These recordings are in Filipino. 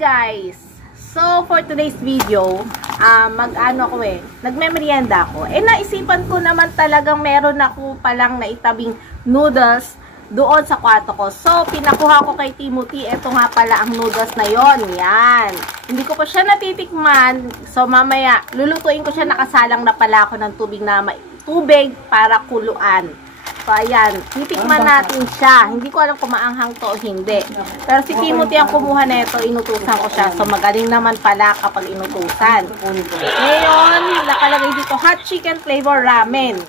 guys! So, for today's video, nagme-merienda ako. Naisipan ko naman talagang meron ako palang naitabing noodles doon sa kwarto ko. So, pinakuha ko kay Timothy. Ito nga pala ang noodles na yon. Yan. Hindi ko pa siya natitikman. So, mamaya, lulutuin ko siya. Nakasalang na pala ako ng tubig para kuluan. So, ayan. Titikman natin siya. Hindi ko alam kung maanghang to o hindi. Pero si Timothy ang kumuha na ito. Inutusan ko siya. So, magaling naman pala kapag inutusan. Ngayon, nakalagay dito hot chicken flavor ramen.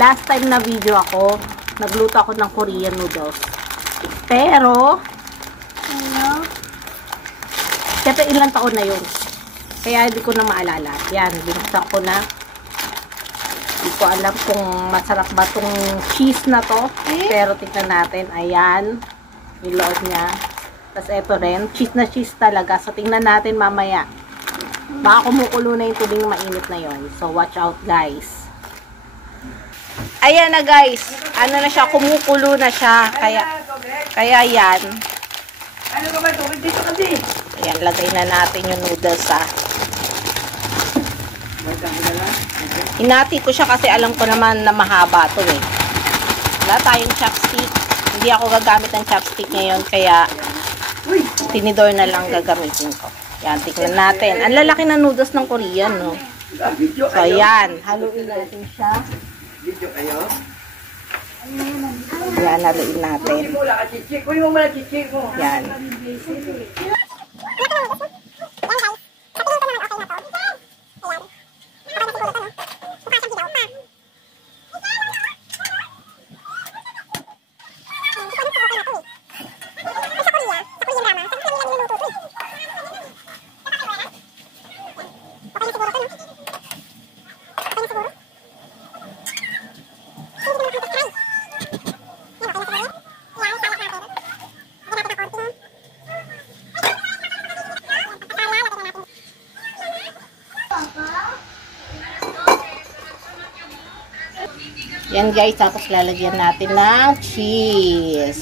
Last time na video ako, nagluto ako ng Korean noodles. Pero, siyempre ilang taon na yun. Kaya hindi ko na maalala. Yan, binuksan ko na. Hindi ko alam kung masarap ba tong cheese na to. Pero tignan natin. Ayan. Yung loob niya. Tapos ito rin. Cheese na cheese talaga. So tingnan natin mamaya. Baka kumukulo na yung tubig mainit na yon. So watch out guys. Ayan na guys. Ano na siya. Kumukulo na siya. Kaya yan. Ano ka ba? Tubig dito kasi. Ayan. Lagay na natin yung noodles ha. Hinati ko siya kasi alam ko naman na mahaba to eh. Wala tayong chopstick. Hindi ako gagamit ng chopstick ngayon kaya tinidor na lang gagamitin ko. Yan, tingnan natin. Ang lalaki na noodles ng Korean, no? So, ayan. Haluin natin siya. Yan, haluin natin. Yan. Yan guys, tapos lalagyan natin ng cheese.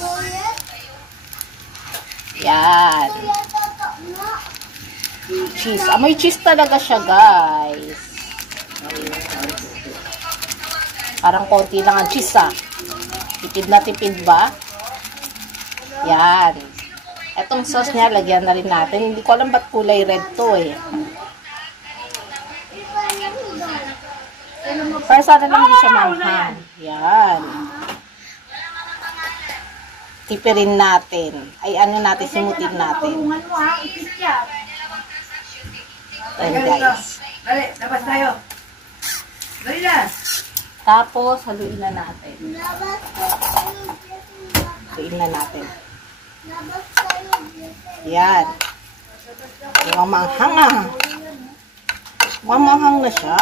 Yan. Cheese. May cheese talaga siya guys. Parang konti lang ang cheese ah. Tipid na tipid ba? Yan. Etong sauce niya, lagyan na rin natin. Hindi ko alam ba't kulay red to eh. Pero sana lang hindi siya manghang. Yan. Tipirin natin. Ay ano natin, simutin natin. Ayan guys. Dali, labas tayo. Dali na. Tapos, haluin na natin. Haluin na natin. Yan. Mamanghang ah. Mamanghang na siya.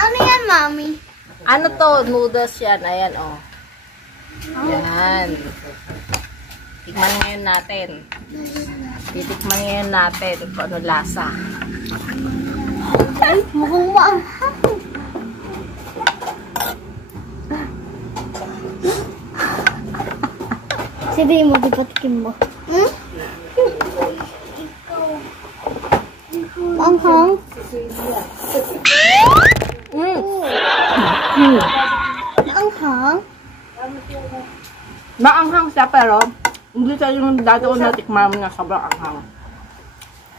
Ano yan, Mami? Ano to? Noodles yan. Ayan, oh. Yan. Tikman ngayon natin. Titikman ngayon natin kung ano lasa. Ay, mukhang maanghang. Sabihin mo, di patikim mo. Maanghang? Maanghang? Maanghang siya pero hindi siya yung dati ko natikman na sobrang anghang.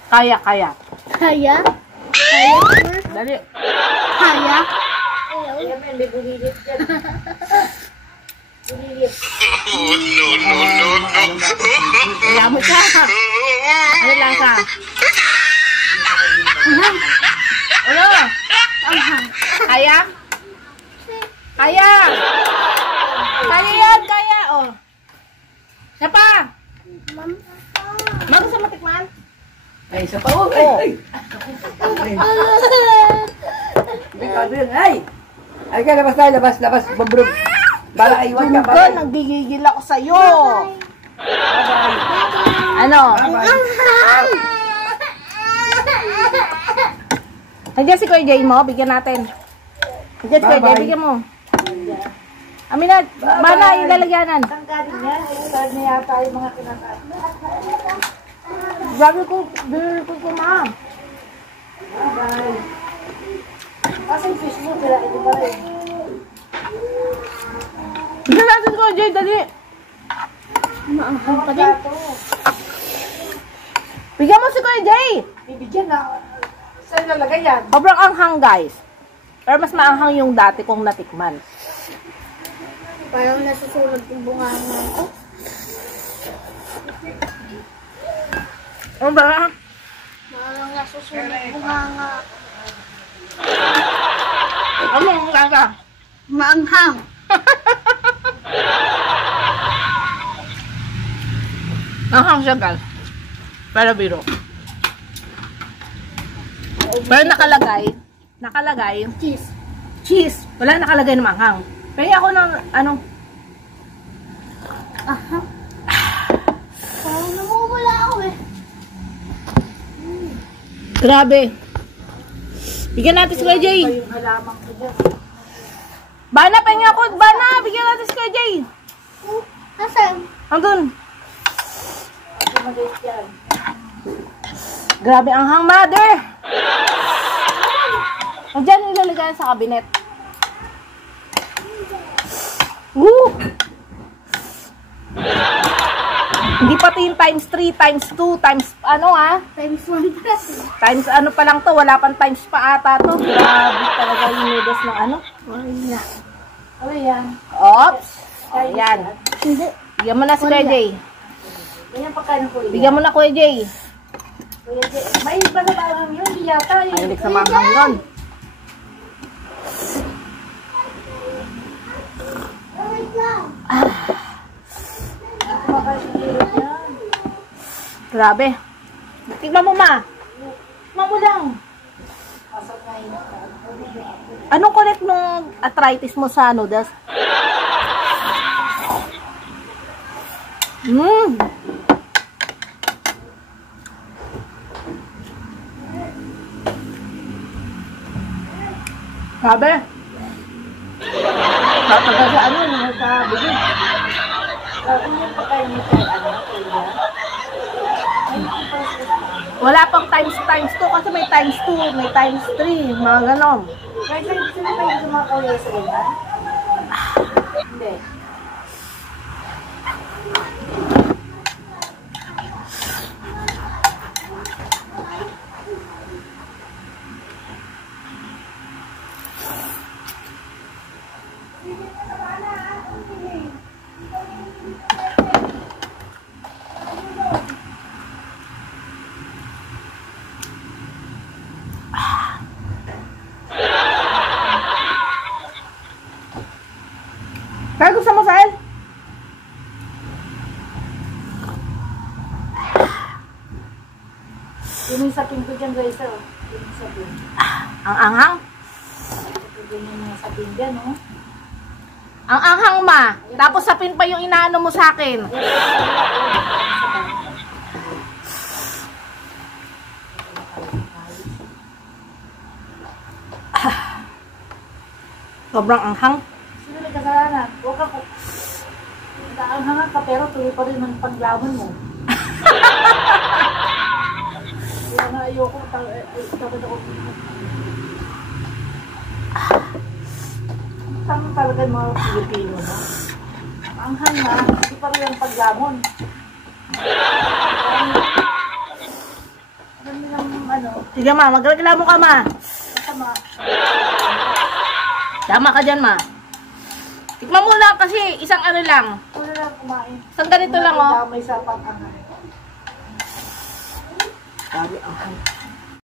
Kaya. Kaya? Kaya, sir? Dali. Kaya? Kaya mo siya. Ano lasa? Ano? Kaya? Kaya! Kaya yan! Kaya! Oh. Siya pa! Bago sa matikman? Ay, isa pa. Ay! Ay! Ay ka, labas tayo. Labas. Babrug. Bala iwan ka pa. Nagigigil ako sa'yo. Ano? Nandiyan si Kuya Jay mo, bigyan natin. Nandiyan si Kuya Jay, bigyan mo. Aminat, bana ilalagyanan. Saan galing yan? Saan na yata yung mga kinakain? Sabi ko, binili ko ma. Bye. Kasi yung fish mo, sila ito ba rin? Bigyan natin ko, Jay, dali. Maanghang pa din. Bigyan mo si Kuya Jay. Bibigyan na. Saan lalagay yan? Sobrang anghang, guys. Pero mas maanghang yung dati kong natikman. Parang nasusunog yung bunganga ko. Ano ba? Parang nasusunog yung bunganga. Ano ang lasa? Maanghang. Anghang siya, guys. Pero biro. Pero nakalagay, cheese. Wala nakalagay ng anghang. Kaya ako ng, ano, Aha. Parang namumula ako eh. grabe. Bigyan natin si Kuya Jay. Yung halaman ko dyan. Bana, pahinga ko. Bana, bigyan natin si Kuya Jay. Asan? Andun. Kasi mag-guys yan. Grabe anghang, mother. Diyan ilalagay sa cabinet. Woo! Hindi pati yung times 3, times 2, times ano Times 1 plus. times ano pa lang to, wala pang times pa ata to. Grabe talaga yung noodles ng ano. Wala. Ano yan? Oops! Ayan. Hindi. Bigyan mo na si Kuya Jay. Ganyan pagkain ko yan. Bigyan mo na Kuya Jay. May iba na parang yun, di yata. Mahilig sa manghang yun. Wait lang. Grabe. Tignan mo, ma. Tignan mo lang. Anong connect nung arthritis mo sa noodles? Grabe. Tatagal sa ano, sa bigay. Wala pang times 2 kasi may times 2, may times 3, mga ganon. Kahit sino pa yung sumakawin sa ganyan? Hindi. Kaya gusto mo, Sahel? Yung sapin ko dyan guys, oh. Yung sapin. Ang anghang? Ito ganyan yung sapin dyan, oh. Ang anghang, ma. Tapos sapin pa yung inaano mo sa akin. Sobrang anghang. Sino may kasalanan? Huwag ka po. Nakaangangan ka pero tuloy pa rin ang panglaman mo. Kaya nga ayoko. Tapos ako. Tama talaga yung mga Pilipino, no? Anghang na, hindi pa rin ang paglamon. Ano nilang ano, Sige, ma. Magreklamo ka, ma. masama. Tama ka dyan, ma. Tikman mo lang kasi isang ano lang. Wala lang kumain. Isang ganito lang, oh. May sa pag-anghang. Grabe, anghang.